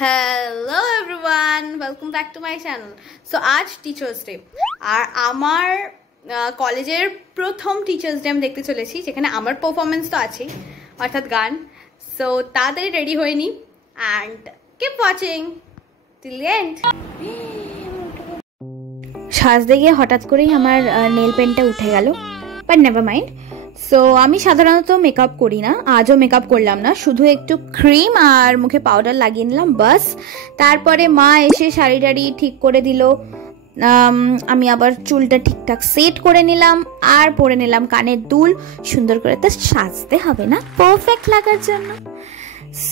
Hello everyone, welcome back to my channel. So আজ teachers day, আর আমার কলেজের প্রথম টিচার্স ডে আমি দেখতে চলেছি, যেখানে আমার পারফরমেন্স তো আছেই, অর্থাৎ গান। সো তাড়াতাড়ি রেডি হয়ে নিই and keep watching till the end. সাজতে গিয়ে হঠাৎ করেই আমার নেল পেনটা উঠে গেল, বাট নেভার মাইন্ড। সো আমি সাধারণত মেকআপ করি না, আজও মেকআপ করলাম না, শুধু একটু ক্রিম আর মুখে পাউডার লাগিয়ে নিলাম বাস। তারপরে মা এসে শাড়ি টাড়ি ঠিক করে দিল, আমি আবার চুলটা ঠিকঠাক সেট করে নিলাম আর পরে নিলাম কানের দুল। সুন্দর করে তো সাজতে হবে না পারফেক্ট লাগার জন্য।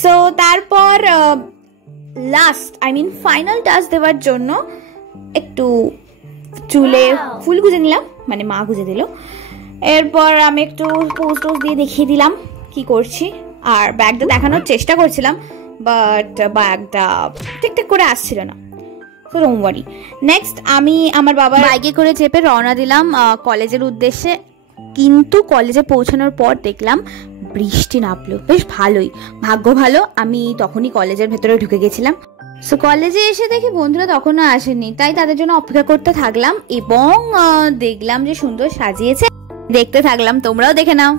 সো তারপর লাস্ট ফাইনাল টাচ দেওয়ার জন্য একটু চুলে ফুল গুজে নিলাম, মানে মা গুজে দিল। এরপর আমি একটু পোস্ট দিয়ে দেখিয়ে দিলাম কি করছি, আর ব্যাগটা দেখানোর চেষ্টা করছিলাম, বাট ব্যাগটা ঠিকঠাক করে আসছিল না। তো ডোন্ট ওয়ারি। নেক্সট আমি আমার বাবার বাইকে করে চেপে রওনা দিলাম কলেজের উদ্দেশ্যে, কিন্তু কলেজে পৌঁছানোর পর দেখলাম বৃষ্টি নামলো, বেশ ভালোই, ভাগ্য ভালো আমি তখনই কলেজের ভেতরে ঢুকে গেছিলাম। সো কলেজে এসে দেখি বন্ধুরা তখনও আসেনি, তাই তাদের জন্য অপেক্ষা করতে থাকলাম এবং দেখলাম যে সুন্দর সাজিয়েছে, দেখতে থাকলাম, তোমরাও দেখে নাও।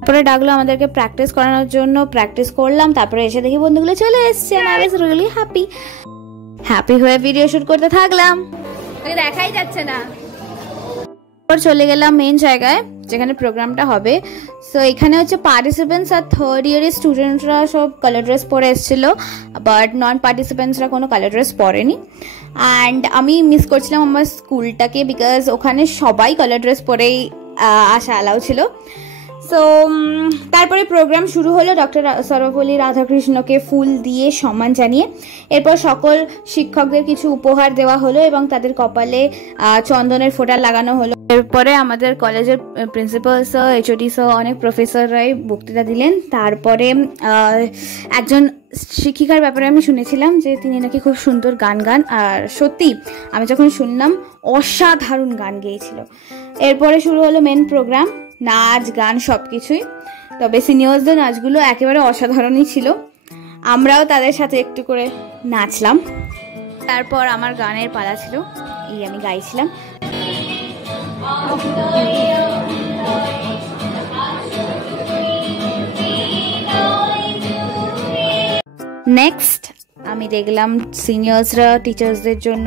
তারপরে ডাকলো আমাদেরকে প্র্যাকটিস করানোর জন্য, প্র্যাকটিস করলাম। তারপরে এসে দেখি বন্ধুগুলো চলে এসছে, আই ওয়াজ রিয়েলি হ্যাপি হয়ে ভিডিও শুট করতে থাকলাম, দেখাই যাচ্ছে না। চলে গেলাম মেন জায়গায় যেখানে প্রোগ্রামটা হবে। সো এখানে হচ্ছে পার্টিসিপেন্টস আর থার্ড ইয়ারের স্টুডেন্টরা সব কালার ড্রেস পরে এসেছিল, বাট নন পার্টিসিপেন্টসরা কোনো কালার ড্রেস পরেনি। অ্যান্ড আমি মিস করছিলাম আমার স্কুলটাকে, বিকজ ওখানে সবাই কালার ড্রেস পরেই আসা অ্যালাউ ছিল। সো তারপরে প্রোগ্রাম শুরু হলো, ডক্টর সর্বপল্লী রাধাকৃষ্ণকে ফুল দিয়ে সম্মান জানিয়ে। এরপর সকল শিক্ষকদের কিছু উপহার দেওয়া হলো এবং তাদের কপালে চন্দনের ফোঁটা লাগানো হলো। এরপরে আমাদের কলেজের প্রিন্সিপাল স্যার, এইচওডি স্যার, অনেক প্রফেসররাই বক্তৃতা দিলেন। তারপরে একজন শিক্ষিকার ব্যাপারে আমি শুনেছিলাম যে তিনি নাকি খুব সুন্দর গান গান, আর সত্যি আমি যখন শুনলাম অসাধারণ গান গেয়েছিল। এরপরে শুরু হলো মেন প্রোগ্রাম, নাচ গান সবকিছুই। তবে সিনিয়রসদের নাচগুলো একেবারে অসাধারণই ছিল, আমরাও তাদের সাথে একটু করে নাচলাম। তারপর আমার গানের পালা ছিল, এই আমি গাইছিলাম। নেক্সট আমি দেখলাম সিনিয়র্সরা টিচার্সদের জন্য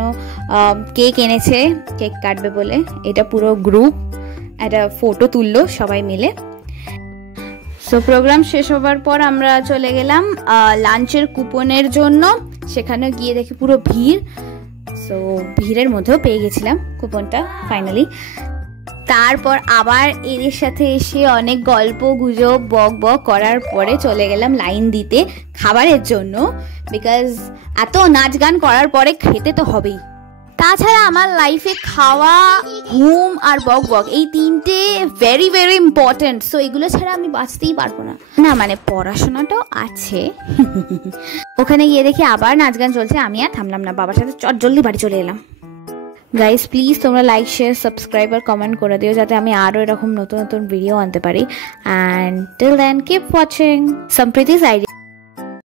কেক এনেছে, কেক কাটবে বলে। এটা পুরো গ্রুপ একটা ফটো তুললো সবাই মিলে। সো প্রোগ্রাম শেষ হবার পর আমরা চলে গেলাম লাঞ্চের কুপনের জন্য। সেখানে গিয়ে দেখি পুরো ভিড়, সো ভিড়ের মধ্যেও পেয়ে গেছিলাম কুপনটা ফাইনালি। তারপর আবার এদের সাথে এসে অনেক গল্প গুজব বক বক করার পরে চলে গেলাম লাইন দিতে খাবারের জন্য, বিকজ এত নাচ গান করার পরে খেতে তো হবেই। তাছাড়া আমার লাইফে খাওয়া, ঘুম আর বক বক এই তিনটে ভেরি ভেরি ইম্পর্টেন্ট। সো এগুলো ছাড়া আমি বাঁচতেই পারবো না, মানে পড়াশোনাটাও আছে। ওখানে গিয়ে দেখি আবার নাচ গান চলছে, আমি আর থামলাম না, বাবার সাথে জলদি বাড়ি চলে এলাম। গাইস প্লিজ তোমরা লাইক শেয়ার সাবস্ক্রাইব আর কমেন্ট করে দিও, যাতে আমি আরও এরকম নতুন নতুন ভিডিও আনতে পারি। And till then keep watching সম্প্রীতিস আইডিয়া।